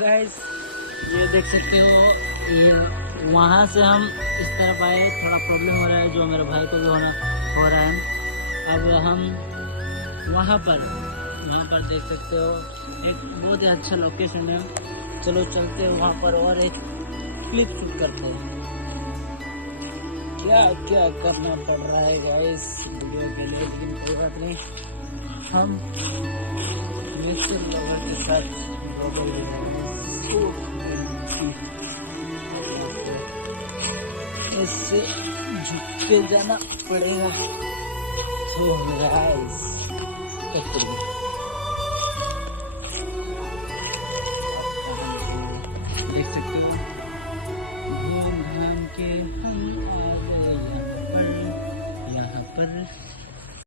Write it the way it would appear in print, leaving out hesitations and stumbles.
Guys ये देख सकते हो, ये वहाँ से हम इस तरफ आए, थोड़ा प्रॉब्लम हो रहा है जो मेरे भाई को भी हो रहा है। अब हम वहाँ पर देख सकते हो एक बहुत ही अच्छा लोकेशन है। चलो चलते हैं वहाँ पर और एक क्लिप शूट करते हैं। क्या क्या करना पड़ रहा है गाइस वीडियो के लिए, लेकिन कोई बात नहीं, हम नेचर लवर के साथ इससे झुक के जाना पड़ेगा। So guys,